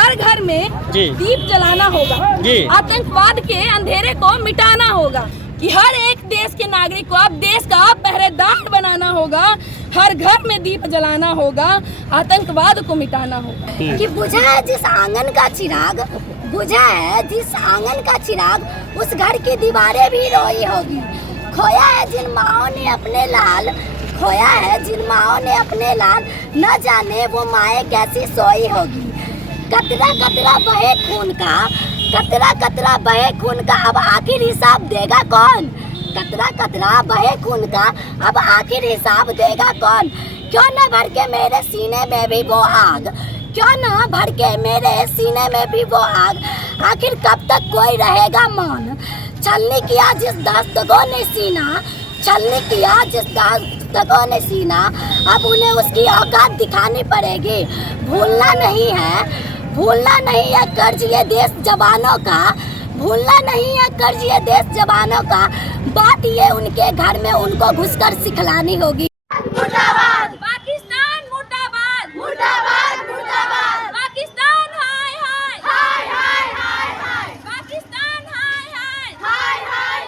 हर घर में दीप जलाना होगा, आतंकवाद के अंधेरे को मिटाना होगा, कि हर एक देश के नागरिक को अब देश का पहरेदार बनाना होगा, हर घर में दीप जलाना होगा, आतंकवाद को मिटाना होगा। कि बुझा है जिस आंगन का चिराग, बुझा है जिस आंगन का चिराग, उस घर की दीवारें भी रोई होगी। खोया है जिन माओ ने अपने लाल, खोया है जिन माओ ने अपने लाल, न जाने वो माए कैसी सोई होगी। कतरा कतरा बहे खून का, कतरा कतरा बहे खून का, अब आखिर हिसाब देगा कौन? कतरा कतरा बहे खून का, अब आखिर हिसाब देगा कौन? क्यों न भर के मेरे सीने में भी वो आग, क्यों न भर के मेरे सीने में भी वो आग, आखिर कब तक कोई रहेगा मौन? छलनी किया जिस दस्तकों ने सीना, छलनी किया जिस दस्तकों ने सीना, अब उन्हें उसकी औकात दिखानी पड़ेगी। भूलना नहीं है, भूलना नहीं है कर्ज ये देश जवानों का, भूलना नहीं है कर्ज ये देश जवानों का, बात ये उनके घर में उनको घुसकर सिखलानी होगी। मुर्दाबाद पाकिस्तान, मुर्दाबाद मुर्दाबाद मुर्दाबाद पाकिस्तान, हाय हाय हाय हाय हाय हाय पाकिस्तान, हाय हाय हाय हाय।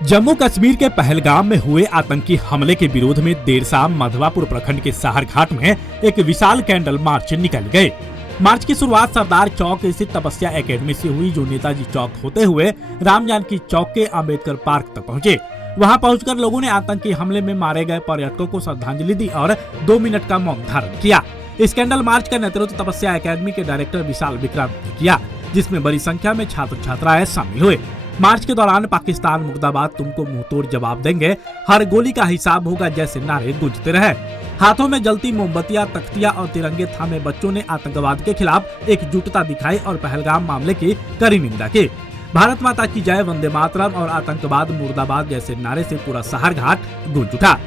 जम्मू कश्मीर के पहलगाम में हुए आतंकी हमले के विरोध में देर शाम मधवापुर प्रखंड के साहर घाट में एक विशाल कैंडल मार्च निकल गए। मार्च की शुरुआत सरदार चौक स्थित तपस्या एकेडमी से हुई, जो नेताजी चौक होते हुए राम जानकी चौक के अम्बेडकर पार्क तक पहुंचे। वहां पहुंचकर लोगों ने आतंकी हमले में मारे गए पर्यटकों को श्रद्धांजलि दी और 2 मिनट का मौन धारण किया। इस कैंडल मार्च का नेतृत्व तपस्या एकेडमी के डायरेक्टर विशाल विक्रांत ने किया, जिसमें बड़ी संख्या में छात्र छात्राएं शामिल हुए। मार्च के दौरान पाकिस्तान मुर्दाबाद, तुमको मुंहतोड़ जवाब देंगे, हर गोली का हिसाब होगा जैसे नारे गूंजते रहे। हाथों में जलती मोमबत्तियां, तख्तियां और तिरंगे थामे बच्चों ने आतंकवाद के खिलाफ एकजुटता दिखाई और पहलगाम मामले की कड़ी निंदा की। भारत माता की जय, वंदे मातरम और आतंकवाद मुर्दाबाद जैसे नारे से पूरा साहर घाट गूंज उठा।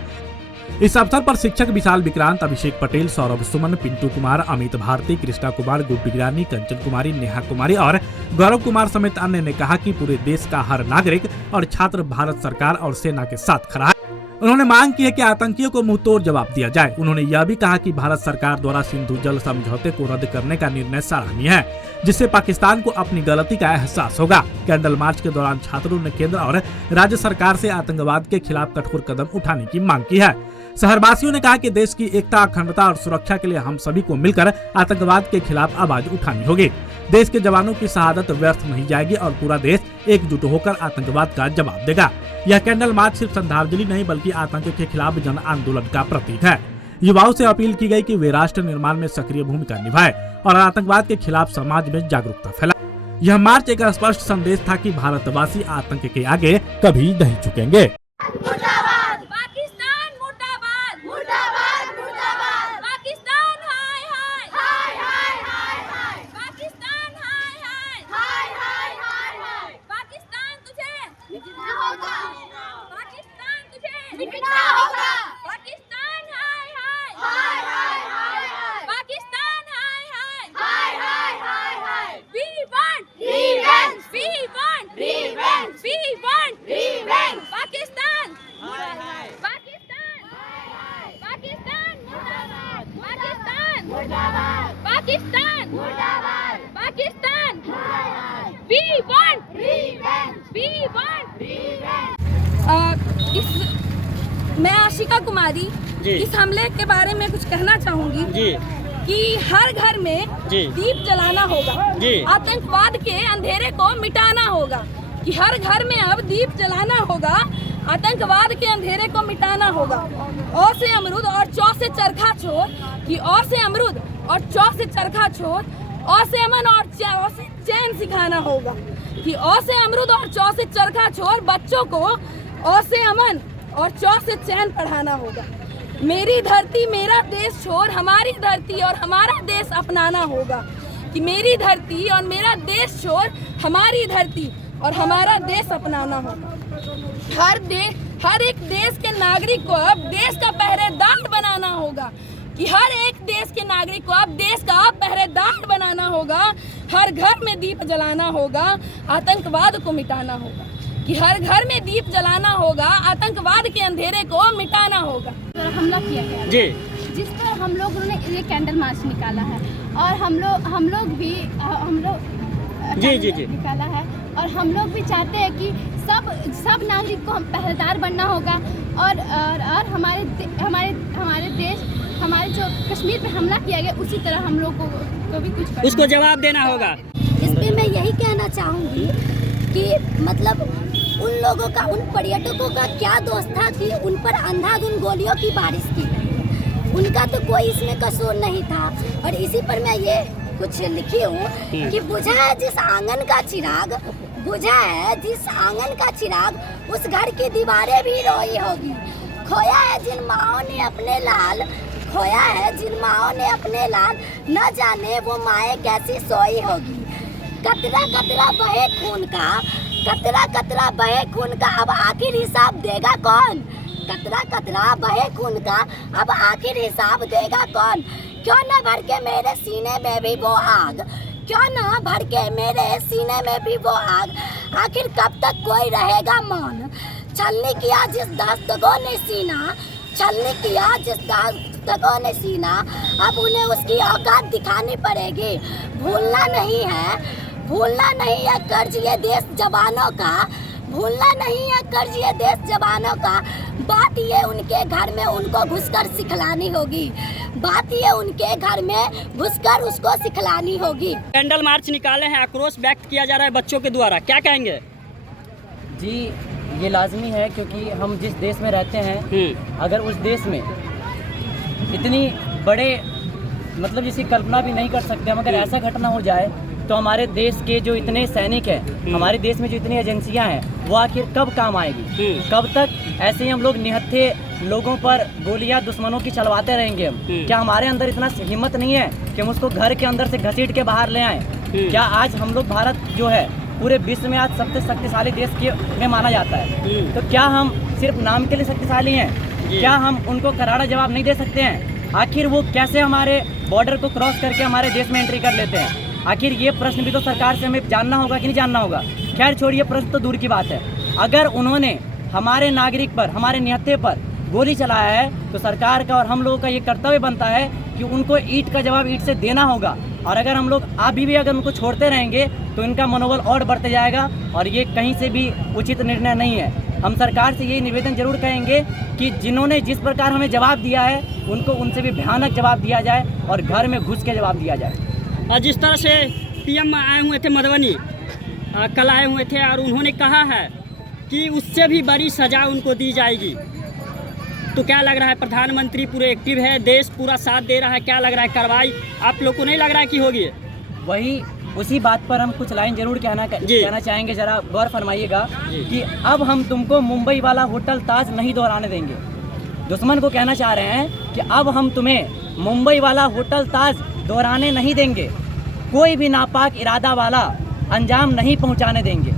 इस अवसर पर शिक्षक विशाल विक्रांत, अभिषेक पटेल, सौरभ सुमन, पिंटू कुमार, अमित भारती, कृष्णा कुमार, गुड्डी रानी, कंचन कुमारी, नेहा कुमारी और गौरव कुमार समेत अन्य ने कहा कि पूरे देश का हर नागरिक और छात्र भारत सरकार और सेना के साथ खड़ा है। उन्होंने मांग की है कि आतंकियों को मुंहतोड़ जवाब दिया जाए। उन्होंने यह भी कहा कि भारत सरकार द्वारा सिंधु जल समझौते को रद्द करने का निर्णय सराहनीय है, जिससे पाकिस्तान को अपनी गलती का एहसास होगा। कैंडल मार्च के दौरान छात्रों ने केंद्र और राज्य सरकार से आतंकवाद के खिलाफ कठोर कदम उठाने की मांग की है। शहरवासियों ने कहा कि देश की एकता, अखंडता और सुरक्षा के लिए हम सभी को मिलकर आतंकवाद के खिलाफ आवाज उठानी होगी। देश के जवानों की शहादत व्यर्थ नहीं जाएगी और पूरा देश एकजुट होकर आतंकवाद का जवाब देगा। यह कैंडल मार्च सिर्फ श्रद्धांजलि नहीं बल्कि आतंक के खिलाफ जन आंदोलन का प्रतीक है। युवाओं से अपील की गई कि वे राष्ट्र निर्माण में सक्रिय भूमिका निभाएं और आतंकवाद के खिलाफ समाज में जागरूकता फैलाएं। यह मार्च एक स्पष्ट संदेश था कि भारतवासी आतंक के आगे कभी नहीं झुकेंगे। पाकिस्तान मुर्दाबाद, Pakistan we want revenge, we want revenge। मैं आशिका कुमारी इस हमले के बारे में कुछ कहना चाहूंगी कि हर घर में दीप जलाना होगा, आतंकवाद के अंधेरे को मिटाना होगा, कि हर घर में अब दीप जलाना होगा, आतंकवाद के अंधेरे को मिटाना होगा। औ से अमरूद और चौ से चरखा छोड़, कि औ से अमरूद और चौ से चरखा छोड़, औ से अमन और औ से चैन सिखाना होगा, कि औ से अमरूद और चौ से चरखा छोड़, बच्चों को औ से अमन और चौ से चैन पढ़ाना होगा। मेरी धरती मेरा देश छोड़, हमारी धरती और हमारा देश अपनाना होगा, कि मेरी धरती और मेरा देश छोड़, हमारी धरती और हमारा देश अपनाना होगा। हर एक देश के नागरिक को अब देश का पहरेदार बनाना होगा, कि हर एक देश के नागरिक को अब देश का पहरेदार बनाना होगा, हर घर में दीप जलाना होगा, आतंकवाद को मिटाना होगा, कि हर घर में दीप जलाना होगा, आतंकवाद के अंधेरे को मिटाना होगा। हमला किया गया जिस पर हम लोगों ने ये कैंडल मार्च निकाला है और हम लोग भी निकाला है और हम लोग भी चाहते हैं कि सब नागरिक को हम पहरेदार बनना होगा और हमारे देश हमारे जो कश्मीर पे हमला किया गया उसी तरह हम लोग को भी कुछ करना उसको जवाब देना होगा। इस पे मैं यही कहना चाहूँगी कि मतलब उन लोगों का, उन पर्यटकों का क्या दोष था कि उन पर अंधाधुंध गोलियों की बारिश की गई। उनका तो कोई इसमें कसूर नहीं था। और इसी पर मैं ये कुछ लिखी हूँ कि बुझा है जिस आंगन का चिराग, बुझा है जिस आंगन का चिराग, उस घर की दीवारें भी रोई होगी। खोया है जिन माओ ने अपने लाल, खोया है जिन माओ ने अपने लाल, न जाने वो माए कैसी सोई होगी। कतरा कतरा बहे खून का, कतरा कतरा बहे खून का, अब आखिर हिसाब देगा कौन। कतरा कतरा बहे खून का, अब आखिर हिसाब देगा कौन। क्यों न भर के मेरे सीने में भी वो आग, क्यों न भर के मेरे सीने में भी वो आग, आखिर कब तक कोई रहेगा मौन। छलनी किया जिस दस्तकों ने सीना, छलनी किया जिस दस्तकों ने सीना, अब उन्हें उसकी औकात दिखानी पड़ेगी। भूलना नहीं है, भूलना नहीं है कर्ज ये देश जवानों का, भूलना नहीं है कर्ज ये देश जवानों का। बात ये उनके घर में उनको घुसकर सिखलानी होगी, बात ये उनके घर में घुसकर उसको सिखलानी होगी। कैंडल मार्च निकाले हैं, आक्रोश व्यक्त किया जा रहा है बच्चों के द्वारा, क्या कहेंगे? जी ये लाजमी है क्योंकि हम जिस देश में रहते हैं, अगर उस देश में इतनी बड़े मतलब जिसकी कल्पना भी नहीं कर सकते हम, अगर ऐसा घटना हो जाए तो हमारे देश के जो इतने सैनिक हैं, हमारे देश में जो इतनी एजेंसियां हैं, वो आखिर कब काम आएगी। कब तक ऐसे ही हम लोग निहत्थे लोगों पर गोलियां दुश्मनों की चलवाते रहेंगे हम। क्या हमारे अंदर इतना हिम्मत नहीं है कि हम उसको घर के अंदर से घसीट के बाहर ले आएँ? क्या आज हम लोग, भारत जो है पूरे विश्व में आज सबसे शक्तिशाली देश के में माना जाता है, तो क्या हम सिर्फ नाम के लिए शक्तिशाली हैं? क्या हम उनको करारा जवाब नहीं दे सकते हैं? आखिर वो कैसे हमारे बॉर्डर को क्रॉस करके हमारे देश में एंट्री कर लेते हैं? आखिर ये प्रश्न भी तो सरकार से हमें जानना होगा कि नहीं जानना होगा। खैर छोड़िए, प्रश्न तो दूर की बात है। अगर उन्होंने हमारे नागरिक पर, हमारे निहत्थे पर गोली चलाया है तो सरकार का और हम लोगों का ये कर्तव्य बनता है कि उनको ईंट का जवाब ईंट से देना होगा। और अगर हम लोग अभी भी अगर उनको छोड़ते रहेंगे तो इनका मनोबल और बढ़ते जाएगा और ये कहीं से भी उचित निर्णय नहीं है। हम सरकार से यही निवेदन जरूर करेंगे कि जिन्होंने जिस प्रकार हमें जवाब दिया है उनको उनसे भी भयानक जवाब दिया जाए और घर में घुस के जवाब दिया जाए। और जिस तरह से पीएम आए हुए थे मधुबनी, कल आए हुए थे और उन्होंने कहा है कि उससे भी बड़ी सज़ा उनको दी जाएगी, तो क्या लग रहा है प्रधानमंत्री पूरे एक्टिव है, देश पूरा साथ दे रहा है, क्या लग रहा है कार्रवाई आप लोग को नहीं लग रहा है कि होगी? वही उसी बात पर हम कुछ लाइन जरूर कहना चाहेंगे, जरा गौर फरमाइएगा कि अब हम तुमको मुंबई वाला होटल ताज नहीं दोहराने देंगे। दुश्मन को कहना चाह रहे हैं कि अब हम तुम्हें मुंबई वाला होटल ताज दोहराने नहीं देंगे, कोई भी नापाक इरादा वाला अंजाम नहीं पहुंचाने देंगे।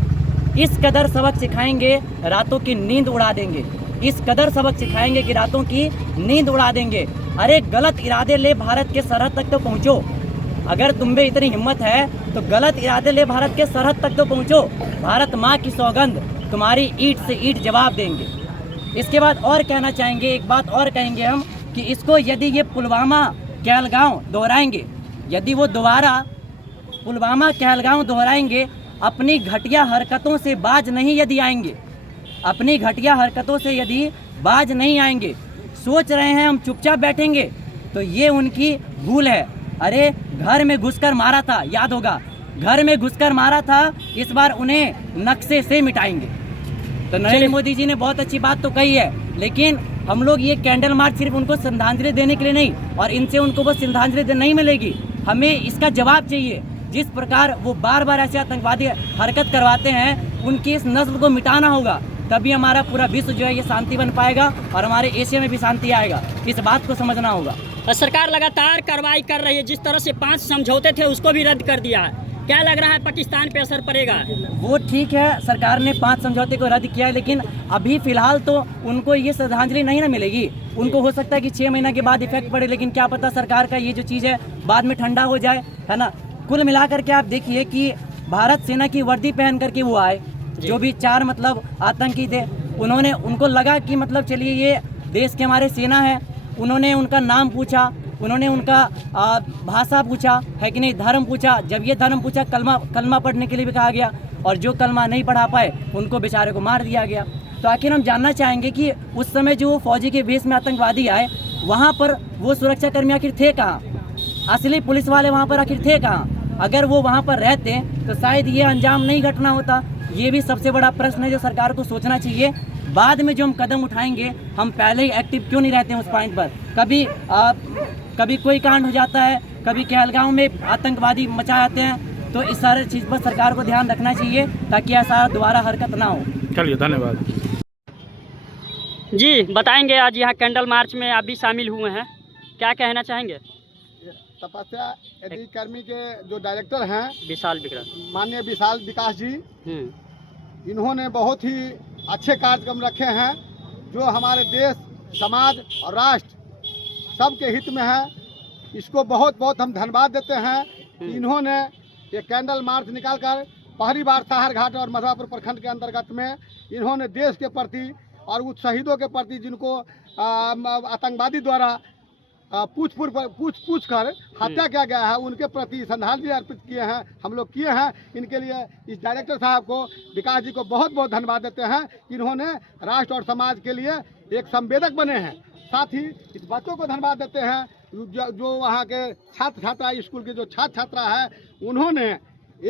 इस कदर सबक सिखाएंगे रातों की नींद उड़ा देंगे, इस कदर सबक सिखाएंगे कि रातों की नींद उड़ा देंगे। अरे गलत इरादे ले भारत के सरहद तक तो पहुंचो, अगर तुम में इतनी हिम्मत है तो गलत इरादे ले भारत के सरहद तक तो पहुंचो। भारत माँ की सौगंध तुम्हारी ईंट से ईंट जवाब देंगे। इसके बाद और कहना चाहेंगे, एक बात और कहेंगे हम कि इसको यदि ये पुलवामा कहलगांव दोहराएंगे, यदि वो दोबारा पुलवामा कहलगांव दोहराएंगे, अपनी घटिया हरकतों से बाज नहीं यदि आएंगे, अपनी घटिया हरकतों से यदि बाज नहीं आएंगे, सोच रहे हैं हम चुपचाप बैठेंगे, तो ये उनकी भूल है। अरे घर में घुसकर मारा था, याद होगा, घर में घुसकर मारा था, इस बार उन्हें नक्शे से मिटाएंगे। तो नरेंद्र मोदी जी ने बहुत अच्छी बात तो कही है, लेकिन हम लोग ये कैंडल मार्च सिर्फ उनको श्रद्धांजलि देने के लिए नहीं, और इनसे उनको बस श्रद्धांजलि नहीं मिलेगी, हमें इसका जवाब चाहिए। जिस प्रकार वो बार बार ऐसे आतंकवादी हरकत करवाते हैं, उनकी इस नस्ल को मिटाना होगा, तभी हमारा पूरा विश्व जो है ये शांति बन पाएगा और हमारे एशिया में भी शांति आएगा। इस बात को समझना होगा। सरकार लगातार कार्रवाई कर रही है, जिस तरह से 5 समझौते थे उसको भी रद्द कर दिया है, क्या लग रहा है पाकिस्तान पे असर पड़ेगा? वो ठीक है, सरकार ने 5 समझौते को रद्द किया है, लेकिन अभी फिलहाल तो उनको ये श्रद्धांजलि नहीं ना मिलेगी। उनको हो सकता है कि 6 महीने के बाद इफेक्ट पड़े, लेकिन क्या पता सरकार का ये जो चीज़ है बाद में ठंडा हो जाए, है ना। कुल मिलाकर के आप देखिए कि भारत सेना की वर्दी पहन करके वो आए, जो भी 4 मतलब आतंकी थे, उनको लगा कि मतलब चलिए ये देश के हमारे सेना है, उन्होंने उनका नाम पूछा, उन्होंने उनका भाषा पूछा है कि नहीं, धर्म पूछा। जब ये धर्म पूछा, कलमा पढ़ने के लिए भी कहा गया, और जो कलमा नहीं पढ़ा पाए उनको बेचारे को मार दिया गया। तो आखिर हम जानना चाहेंगे कि उस समय जो फौजी के वेश में आतंकवादी आए, वहाँ पर वो सुरक्षाकर्मी आखिर थे कहाँ? असली पुलिस वाले वहाँ पर आखिर थे कहाँ? अगर वो वहाँ पर रहते तो शायद ये अंजाम नहीं घटना होता। ये भी सबसे बड़ा प्रश्न है जो सरकार को सोचना चाहिए। बाद में जो हम कदम उठाएंगे, हम पहले ही एक्टिव क्यों नहीं रहते हैं उस पॉइंट पर? कभी कोई कांड हो जाता है, कभी कहलगांव में आतंकवादी मचा जाते हैं, तो इस सारे चीज़ पर सरकार को ध्यान रखना चाहिए ताकि ऐसा दोबारा हरकत ना हो। चलिए, धन्यवाद जी। बताएंगे, आज यहाँ कैंडल मार्च में आप भी शामिल हुए हैं, क्या कहना चाहेंगे? तपस्या कर्मी के जो डायरेक्टर हैं माननीय विशाल विकास जी, इन्होंने बहुत ही अच्छे कार्यक्रम रखे हैं जो हमारे देश, समाज और राष्ट्र सबके हित में है। इसको बहुत बहुत हम धन्यवाद देते हैं कि इन्होंने ये कैंडल मार्च निकालकर पहली बार साहर घाट और मधवापुर प्रखंड के अंतर्गत में इन्होंने देश के प्रति और उस शहीदों के प्रति जिनको आतंकवादी द्वारा पूछ कर हत्या किया गया है, उनके प्रति श्रद्धांजलि अर्पित किए हैं, हम लोग किए हैं। इनके लिए इस डायरेक्टर साहब को, विकास जी को बहुत बहुत धन्यवाद देते हैं। इन्होंने राष्ट्र और समाज के लिए एक संवेदक बने हैं। साथ ही इस बच्चों को धन्यवाद देते हैं जो वहाँ के छात्र छात्रा, स्कूल के जो छात्र छात्रा है, उन्होंने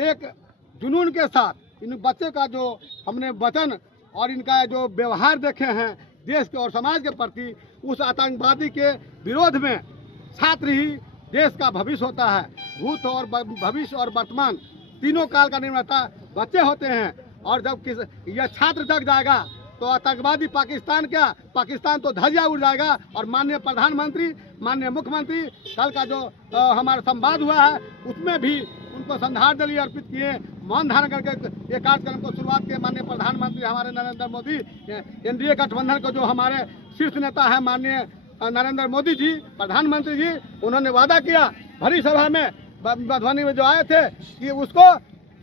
एक जुनून के साथ इन बच्चे का जो हमने वचन और इनका जो व्यवहार देखे हैं देश के और समाज के प्रति, उस आतंकवादी के विरोध में छात्र ही देश का भविष्य होता है। भूत और भविष्य और वर्तमान तीनों काल का निर्माता बच्चे होते हैं। और जब यह छात्र जग जाएगा तो आतंकवादी पाकिस्तान तो धज्जियां उड़ जाएगा। और माननीय प्रधानमंत्री, माननीय मुख्यमंत्री कल का जो हमारा संवाद हुआ है उसमें भी उनको श्रद्धांजलि अर्पित किए, मौन धारण करके एक कार्यक्रम को शुरुआत किए। माननीय प्रधानमंत्री हमारे नरेंद्र मोदी, एनडीए गठबंधन को जो हमारे शीर्ष नेता है माननीय नरेंद्र मोदी जी, प्रधानमंत्री जी, उन्होंने वादा किया भरी सभा में मधुबनी में जो आए थे कि उसको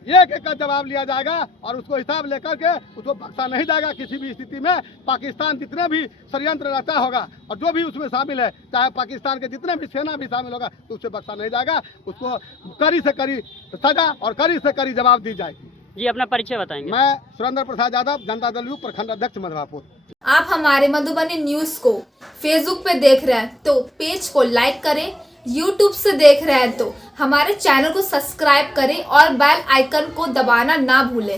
एक का जवाब लिया जाएगा और उसको हिसाब लेकर के उसको बख्शा नहीं जाएगा। किसी भी स्थिति में पाकिस्तान जितने भी षड्यंत्र रचा होगा और जो भी उसमें शामिल है, चाहे पाकिस्तान के जितने भी सेना भी शामिल होगा, तो उससे बख्शा नहीं जाएगा। उसको कड़ी से कड़ी सजा और कड़ी से कड़ी जवाब दी जाएगी। जी, अपना परिचय बताएंगे। मैं सुरेंद्र प्रसाद यादव, जनता दल यू प्रखंड अध्यक्ष मधवापुर। आप हमारे मधुबनी न्यूज को फेसबुक पे देख रहे हैं तो पेज को लाइक करें, यूट्यूब से देख रहे हैं तो हमारे चैनल को सब्सक्राइब करें और बेल आइकन को दबाना ना भूलें।